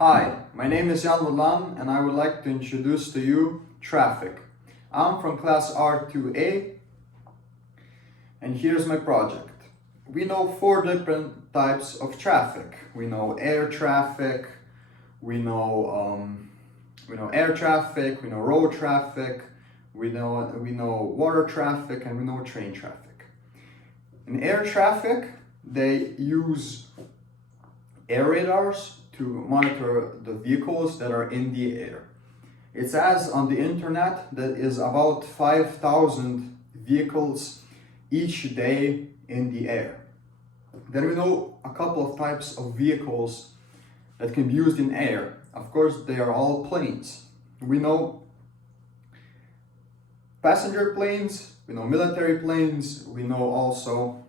Hi, my name is Jan Wadlan and I would like to introduce to you traffic. I'm from class R2A and here's my project. We know four different types of traffic. We know air traffic, we know air traffic, we know road traffic, we know water traffic, and we know train traffic. In air traffic, they use air radars to monitor the vehicles that are in the air. It says on the internet that is about 5,000 vehicles each day in the air. Then we know a couple of types of vehicles that can be used in air. Of course, they are all planes. We know passenger planes, we know military planes, we know also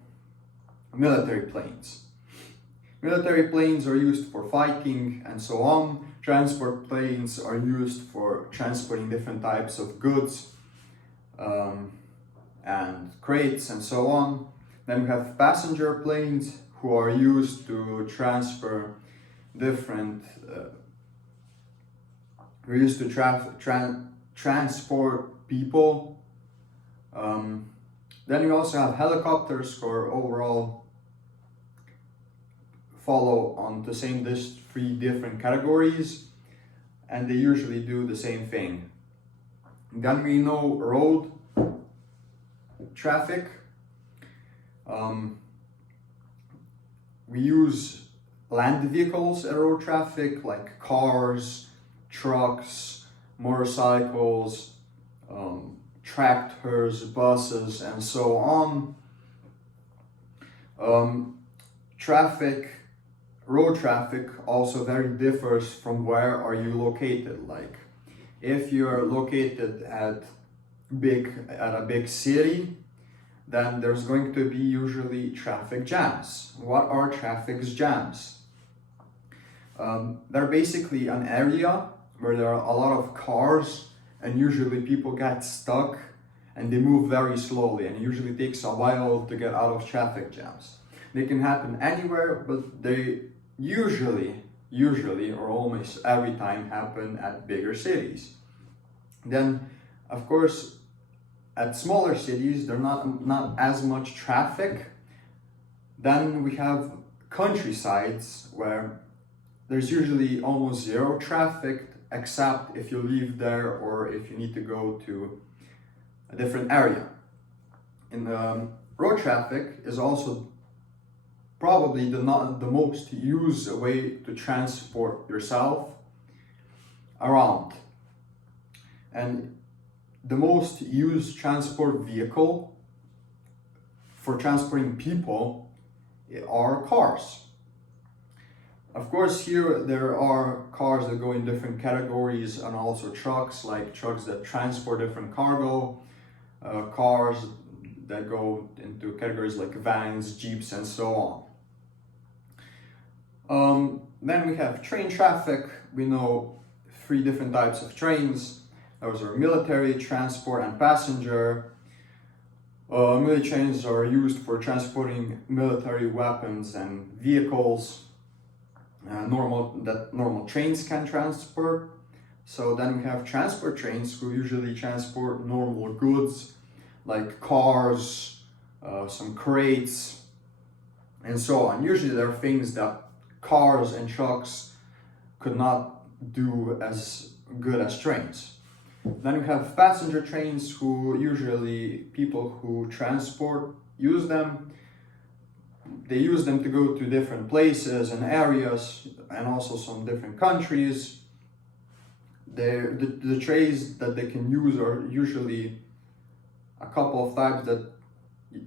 military planes. Military planes are used for fighting and so on. Transport planes are used for transporting different types of goods and crates and so on. Then we have passenger planes who are used to transfer different, transport people. Then we also have helicopters for overall follow on the same three different categories, and they usually do the same thing. Then we know road traffic. We use land vehicles at road traffic like cars, trucks, motorcycles, tractors, buses, and so on. Road traffic also very differs from where are you located. Like if you are located at a big city, then there's going to be usually traffic jams. What are traffic jams? They're basically an area where there are a lot of cars and usually people get stuck and they move very slowly, and it usually takes a while to get out of traffic jams. They can happen anywhere, but they usually or almost every time happen at bigger cities. Then of course at smaller cities there's not as much traffic. Then we have countrysides where there's usually almost zero traffic, except if you live there or if you need to go to a different area. And road traffic is also probably the most used way to transport yourself around. And the most used transport vehicle for transporting people are cars. Of course, here there are cars that go in different categories, and also trucks, like trucks that transport different cargo, cars that go into categories like vans, jeeps, and so on. Then we have train traffic. We know three different types of trains. Those are military, transport, and passenger. Military trains are used for transporting military weapons and vehicles normal trains can transport. So then we have transport trains who usually transport normal goods like cars, some crates, and so on. Usually there are things that cars and trucks could not do as good as trains. Then we have passenger trains, who usually people who transport use them. They use them to go to different places and areas, and also some different countries. The trains that they can use are usually a couple of types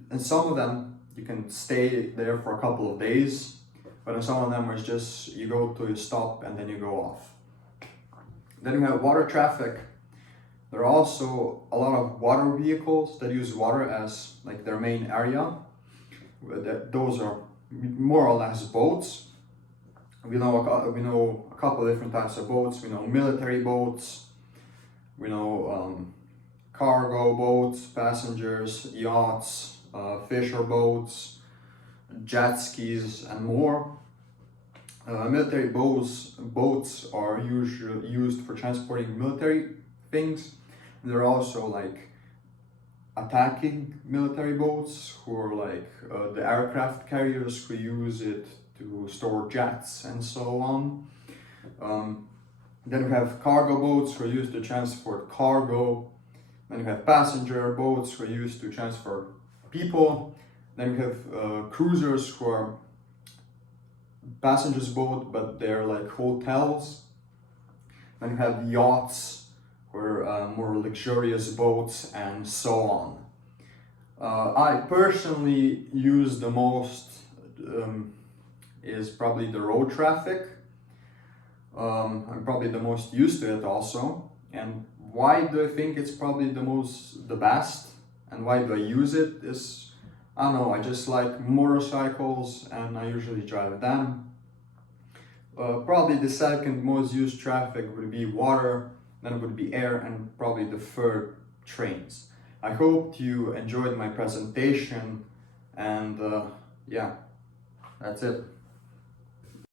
and some of them you can stay there for a couple of days, but in some of them it's just you go to a stop and then you go off. Then we have water traffic. There are also a lot of water vehicles that use water as like their main area. Those are more or less boats. We know a couple of different types of boats. We know military boats. We know cargo boats, passengers, yachts, fisher boats, jet skis, and more. Military boats are usually used for transporting military things. There are also like attacking military boats who are like the aircraft carriers who use it to store jets and so on. Then we have cargo boats who are used to transport cargo. Then we have passenger boats who are used to transfer people. Then we have cruisers who are passengers boat, but they're like hotels. Then you have yachts, or more luxurious boats, and so on. I personally use the most is probably the road traffic. I'm probably the most used to it also. And why do I think it's probably the best, and why do I use it is, I don't know, I just like motorcycles and I usually drive them. Probably the second most used traffic would be water, then it would be air, and probably the third, trains. I hope you enjoyed my presentation, and yeah, that's it.